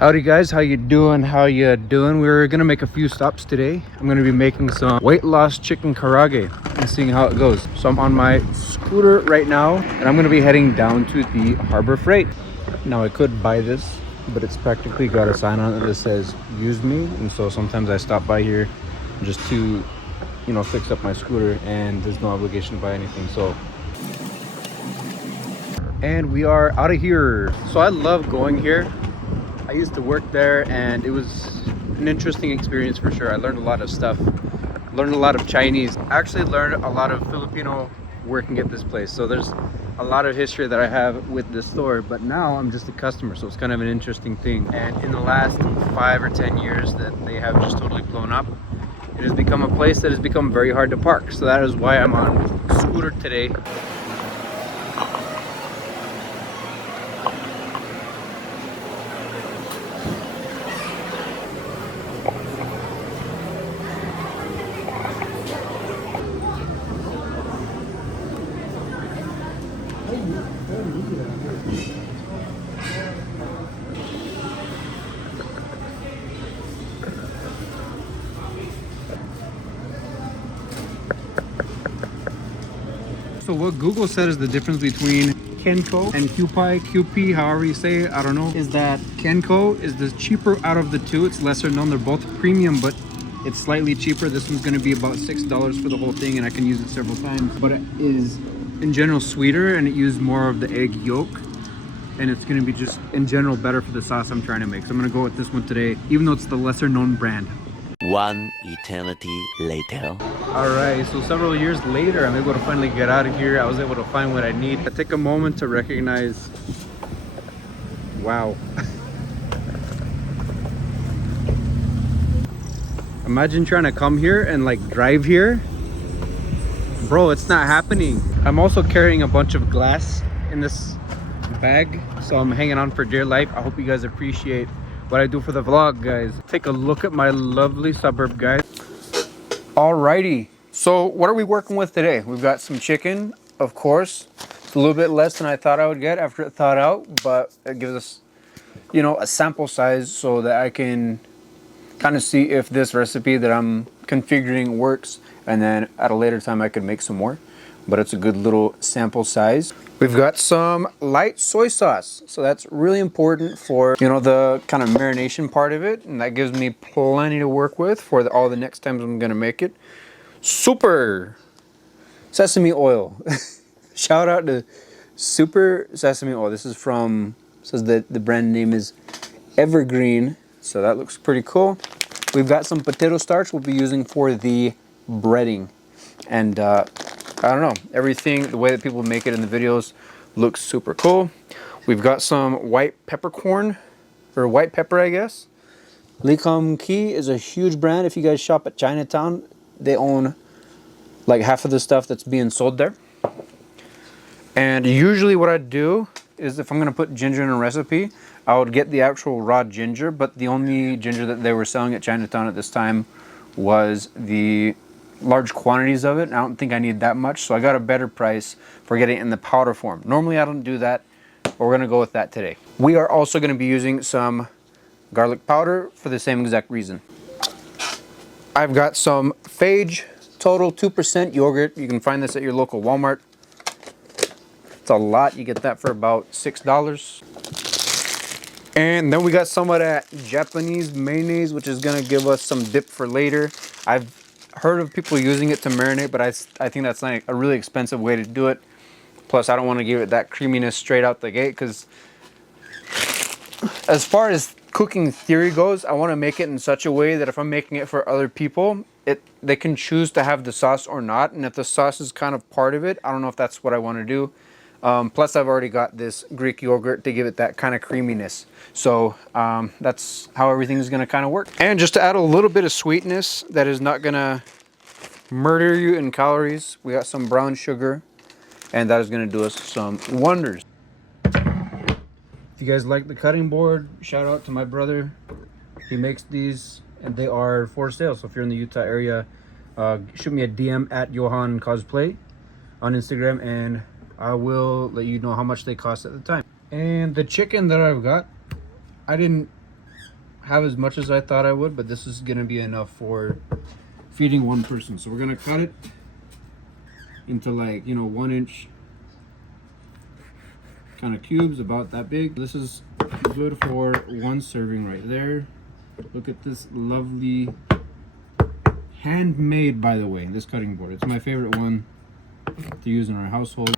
Howdy guys, how you doing? We're gonna make a few stops today. I'm gonna be making some weight loss chicken karaage and seeing how it goes. So I'm on my scooter right now and I'm gonna be heading down to the Harbor Freight. Now I could buy this, but it's practically got a sign on it that says use me, and so sometimes I stop by here just to fix up my scooter, and there's no obligation to buy anything. And we are out of here. So I love going here. I used to work there and it was an interesting experience for sure. I learned a lot of stuff, learned a lot of Chinese. I actually learned a lot of Filipino working at this place. So there's a lot of history that I have with this store, but now I'm just a customer. So it's kind of an interesting thing. And in the last 5 or 10 years that they have just totally blown up, it has become a place that has become very hard to park. So that is why I'm on scooter today. So what Google said is the difference between Kenko and QP, however you say it, I don't know, is that Kenko is the cheaper out of the two. It's lesser known. They're both premium, but it's slightly cheaper. This one's going to be about $6 for the whole thing, and I can use it several times. But it is in general sweeter, and it used more of the egg yolk, and it's going to be just in general better for the sauce I'm trying to make. So I'm going to go with this one today, even though it's the lesser known brand. One eternity later. Alright, so several years later, I'm able to finally get out of here. I was able to find what I need. I take a moment to recognize, wow. Imagine trying to come here and like drive here. Bro, it's not happening. I'm also carrying a bunch of glass in this bag, so I'm hanging on for dear life. I hope you guys appreciate what I do for the vlog, guys. Take a look at my lovely suburb, guys. Alrighty, so what are we working with today? We've got some chicken, of course. It's a little bit less than I thought I would get after it thawed out, but it gives us, a sample size so that I can kind of see if this recipe that I'm configuring works, and then at a later time I could make some more. But it's a good little sample size. We've got some light soy sauce, so that's really important for the kind of marination part of it, and that gives me plenty to work with for all the next times I'm gonna make it. Super sesame oil. Shout out to Super Sesame Oil. This is from, says that the brand name is Evergreen, so that looks pretty cool. We've got some potato starch we'll be using for the breading, and I don't know, everything, the way that people make it in the videos looks super cool. We've got some white peppercorn, or white pepper, I guess. Lee Kum Kee is a huge brand. If you guys shop at Chinatown, they own like half of the stuff that's being sold there. And usually what I do is if I'm gonna put ginger in a recipe, I would get the actual raw ginger, but the only ginger that they were selling at Chinatown at this time was the large quantities of it, and I don't think I need that much, so I got a better price for getting it in the powder form. Normally I don't do that, but we're gonna go with that today. We are also gonna be using some garlic powder for the same exact reason. I've got some Phage Total 2% yogurt. You can find this at your local Walmart. It's a lot. You get that for about $6. And then we got some of that Japanese mayonnaise, which is gonna give us some dip for later. I've heard of people using it to marinate, but I think that's like a really expensive way to do it. Plus, I don't want to give it that creaminess straight out the gate, because as far as cooking theory goes, I want to make it in such a way that if I'm making it for other people, they can choose to have the sauce or not. And if the sauce is kind of part of it, I don't know if that's what I want to do. Plus, I've already got this Greek yogurt to give it that kind of creaminess. So that's how everything's going to kind of work. And just to add a little bit of sweetness that is not going to murder you in calories, we got some brown sugar, and that is going to do us some wonders. If you guys like the cutting board, shout out to my brother. He makes these, and they are for sale. So if you're in the Utah area, shoot me a DM at Johan Cosplay on Instagram, and I will let you know how much they cost at the time. And the chicken that I've got, I didn't have as much as I thought I would, but this is gonna be enough for feeding one person. So we're gonna cut it into like, you know, 1 inch kind of cubes, about that big. This is good for one serving right there. Look at this lovely, handmade, by the way, this cutting board. It's my favorite one to use in our household.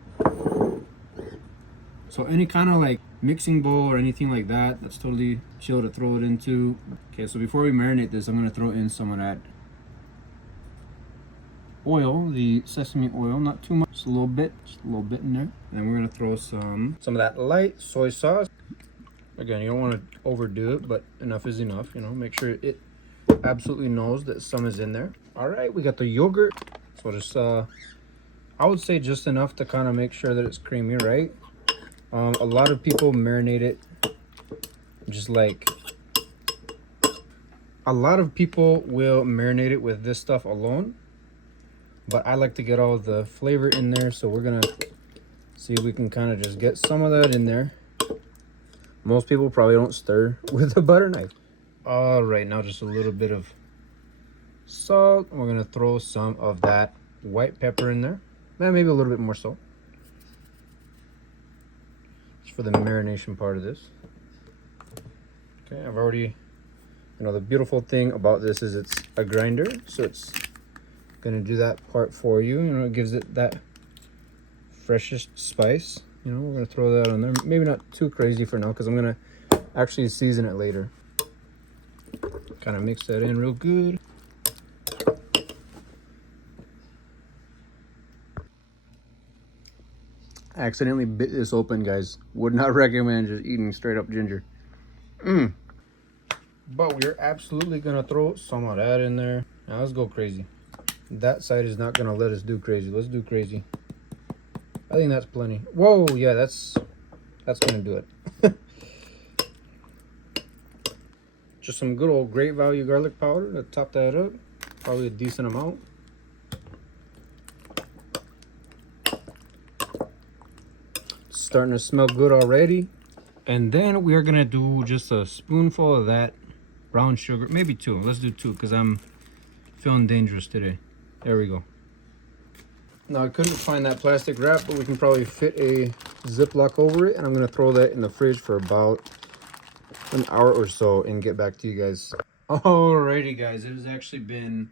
So any kind of like mixing bowl or anything like that, that's totally chill to throw it into. Okay, so before we marinate this, I'm gonna throw in some of that oil, the sesame oil, not too much, just a little bit in there. And then we're gonna throw some of that light soy sauce. Again, you don't want to overdo it, but enough is enough, you know, make sure it absolutely knows that some is in there. All right, we got the yogurt. So just I would say just enough to kind of make sure that it's creamy, right? A lot of people marinate it just like, a lot of people will marinate it with this stuff alone, but I like to get all the flavor in there. So we're gonna see if we can kind of just get some of that in there. Most people probably don't stir with a butter knife. All right, now just a little bit of salt. We're gonna throw some of that white pepper in there, and maybe a little bit more salt, just for the marination part of this. Okay, I've already, you know, the beautiful thing about this is it's a grinder, so it's gonna do that part for you. You know, it gives it that freshest spice. You know, we're gonna throw that on there. Maybe not too crazy for now, because I'm gonna actually season it later. Kind of mix that in real good. I accidentally bit this open, guys. Would not recommend just eating straight up ginger. But we're absolutely gonna throw some of that in there. Now let's go crazy. That side is not gonna let us do crazy. Let's do crazy. I think that's plenty. Whoa, yeah, that's gonna do it. Just some good old great value garlic powder to top that up. Probably a decent amount. Starting to smell good already. And then we are gonna do just a spoonful of that brown sugar, maybe 2. Let's do 2 because I'm feeling dangerous today. There we go. Now I couldn't find that plastic wrap, but we can probably fit a Ziploc over it, and I'm gonna throw that in the fridge for about an hour or so and get back to you guys. Alrighty guys, it has actually been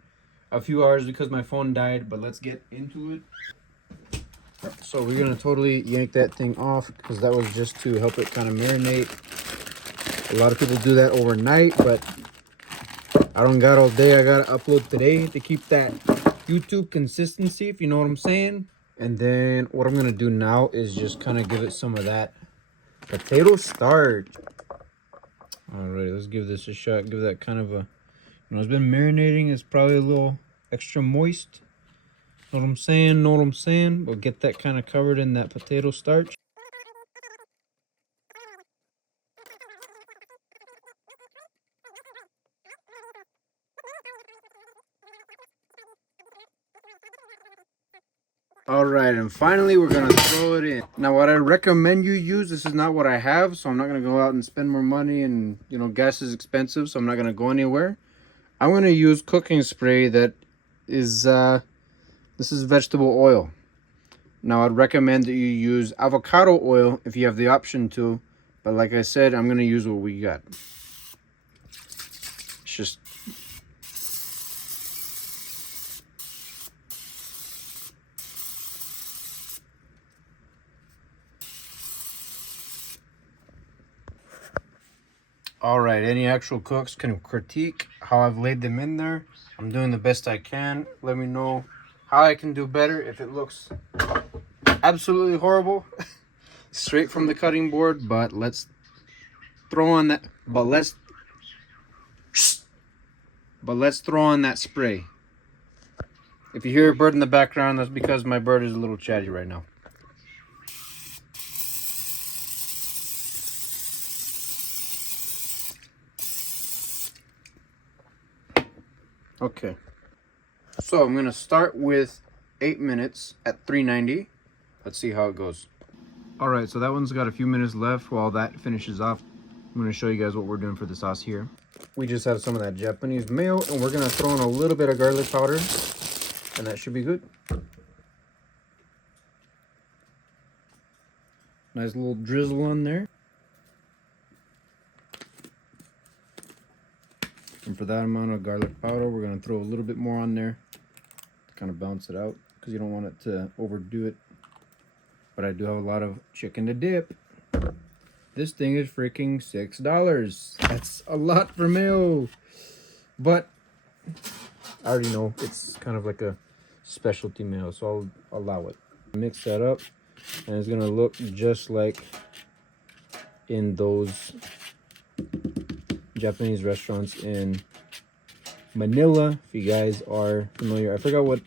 a few hours because my phone died, but let's get into it. So we're gonna totally yank that thing off because that was just to help it kind of marinate. A lot of people do that overnight, but I don't got all day. I gotta upload today to keep that YouTube consistency, if you know what I'm saying. And then what I'm gonna do now is just kind of give it some of that potato starch. All right, let's give this a shot. Give that kind of a, you know, it's been marinating. It's probably a little extra moist. Know what I'm saying? Know what I'm saying? We'll get that kind of covered in that potato starch. All right, and finally we're gonna throw it in. Now what I recommend you use, this is not what I have, so I'm not gonna go out and spend more money, and you know, gas is expensive, so I'm not gonna go anywhere. I'm gonna use cooking spray that is this is vegetable oil. Now I'd recommend that you use avocado oil if you have the option to, but like I said, I'm gonna use what we got. It's just all right, any actual cooks can critique how I've laid them in there. I'm doing the best I can. Let me know how I can do better if it looks absolutely horrible straight from the cutting board. But let's throw on that, let's throw on that spray. If you hear a bird in the background, that's because my bird is a little chatty right now. Okay, so I'm gonna start with 8 minutes at 390. Let's see how it goes. All right, so that one's got a few minutes left while that finishes off. I'm gonna show you guys what we're doing for the sauce here. We just have some of that Japanese mayo, and we're gonna throw in a little bit of garlic powder, and that should be good. Nice little drizzle on there. And for that amount of garlic powder, we're gonna throw a little bit more on there to kind of balance it out, because you don't want it to overdo it. But I do have a lot of chicken to dip. This thing is freaking $6. That's a lot for mayo. But I already know it's kind of like a specialty mayo, so I'll allow it. Mix that up, and it's gonna look just like in those Japanese restaurants in Manila, if you guys are familiar. I forgot what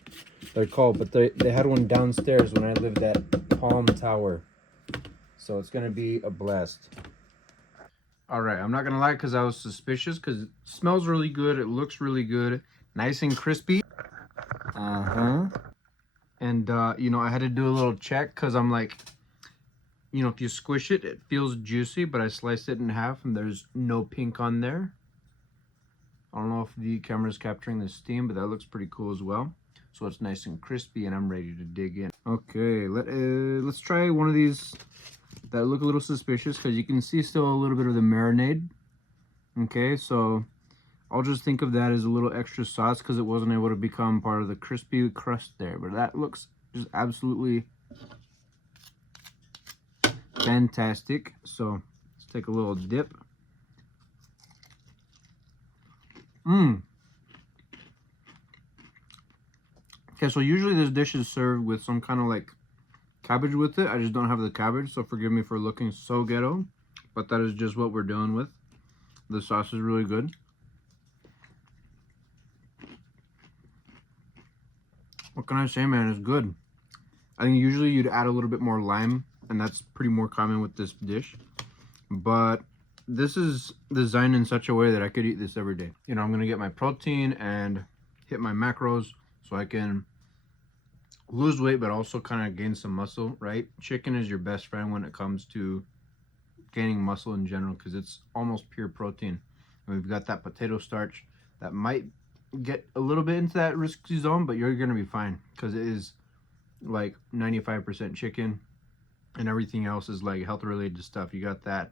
they're called, but they had one downstairs when I lived at Palm Tower. So it's gonna be a blast. All right, I'm not gonna lie, because I was suspicious, because it smells really good, it looks really good, nice and crispy. And you know, I had to do a little check, because I'm like, you know, if you squish it, it feels juicy, but I sliced it in half and there's no pink on there. I don't know if the camera's capturing the steam, but that looks pretty cool as well. So it's nice and crispy, and I'm ready to dig in. Okay, let's try one of these that look a little suspicious, because you can see still a little bit of the marinade. Okay, so I'll just think of that as a little extra sauce, because it wasn't able to become part of the crispy crust there. But that looks just absolutely fantastic. So let's take a little dip. Okay, so usually this dish is served with some kind of like cabbage with it. I just don't have the cabbage, so forgive me for looking so ghetto, but that is just what we're dealing with. The sauce is really good. What can I say, man? It's good. I think usually you'd add a little bit more lime, and that's pretty more common with this dish. But this is designed in such a way that I could eat this every day. You know, I'm gonna get my protein and hit my macros so I can lose weight, but also kind of gain some muscle, right? Chicken is your best friend when it comes to gaining muscle in general, because it's almost pure protein. And we've got that potato starch that might get a little bit into that risky zone, but you're gonna be fine, because it is like 95% chicken, and everything else is like health related stuff. You got that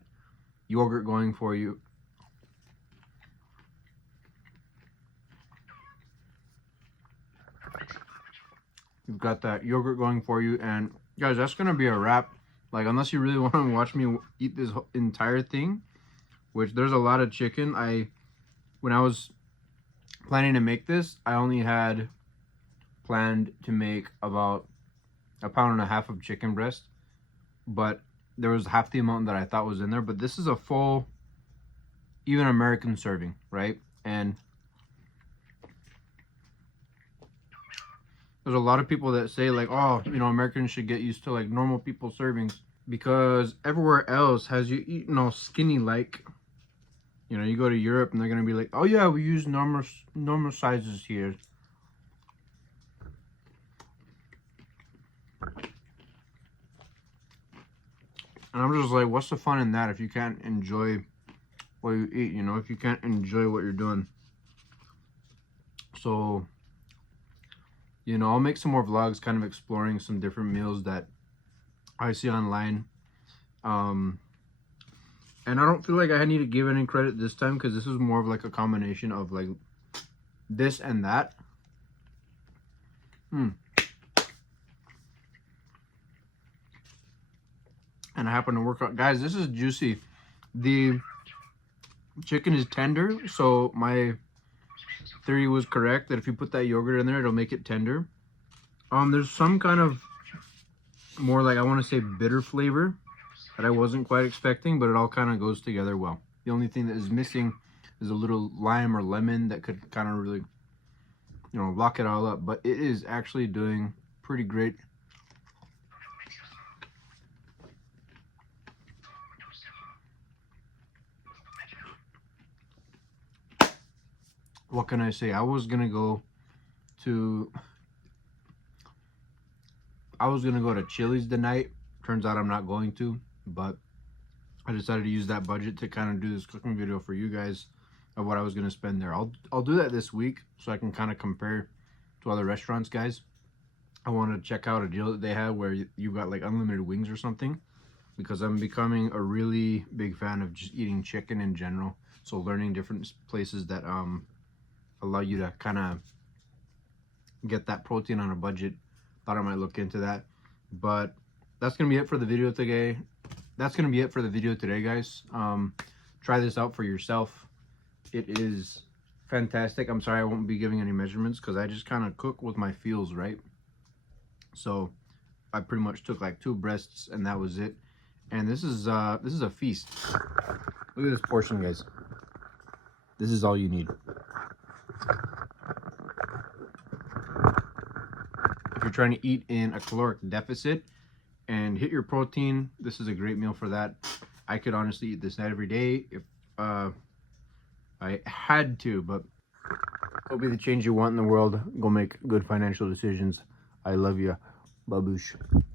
yogurt going for you. You've got that yogurt going for you, and guys, that's gonna be a wrap. Like, unless you really want to watch me eat this entire thing, which there's a lot of chicken. When I was planning to make this, I only had planned to make about 1.5 pounds of chicken breast, but there was half the amount that I thought was in there. But this is a full, even American serving, right? And there's a lot of people that say like, oh, you know, Americans should get used to like normal people servings, because everywhere else has you eating all skinny like. You know, you go to Europe and they're gonna be like, oh yeah, we use normal sizes here. And I'm just like, what's the fun in that if you can't enjoy what you eat, you know, if you can't enjoy what you're doing? So, you know, I'll make some more vlogs kind of exploring some different meals that I see online. And I don't feel like I need to give any credit this time, because this is more of like a combination of like this and that. And I happen to work out. Guys, this is juicy. The chicken is tender, so my theory was correct that if you put that yogurt in there, it'll make it tender. There's some kind of more like, I want to say, bitter flavor that I wasn't quite expecting, but it all kind of goes together well. The only thing that is missing is a little lime or lemon that could kind of really, you know, lock it all up. But it is actually doing pretty great. What can I say? I was gonna go to Chili's tonight. Turns out I'm not going to, but I decided to use that budget to kind of do this cooking video for you guys of what I was going to spend there. I'll do that this week so I can kind of compare to other restaurants, guys. I wanted to check out a deal that they had where you got like unlimited wings or something, because I'm becoming a really big fan of just eating chicken in general. So learning different places that allow you to kind of get that protein on a budget. Thought I might look into that. But that's gonna be it for the video today. Guys. Try this out for yourself. It is fantastic. I'm sorry I won't be giving any measurements because I just kind of cook with my feels, right? So I pretty much took like 2 breasts and that was it. And this is a feast. Look at this portion, guys. This is all you need. If you're trying to eat in a caloric deficit and hit your protein, this is a great meal for that. I could honestly eat this every day if I had to, but go be the change you want in the world. Go make good financial decisions. I love you. Baboosh.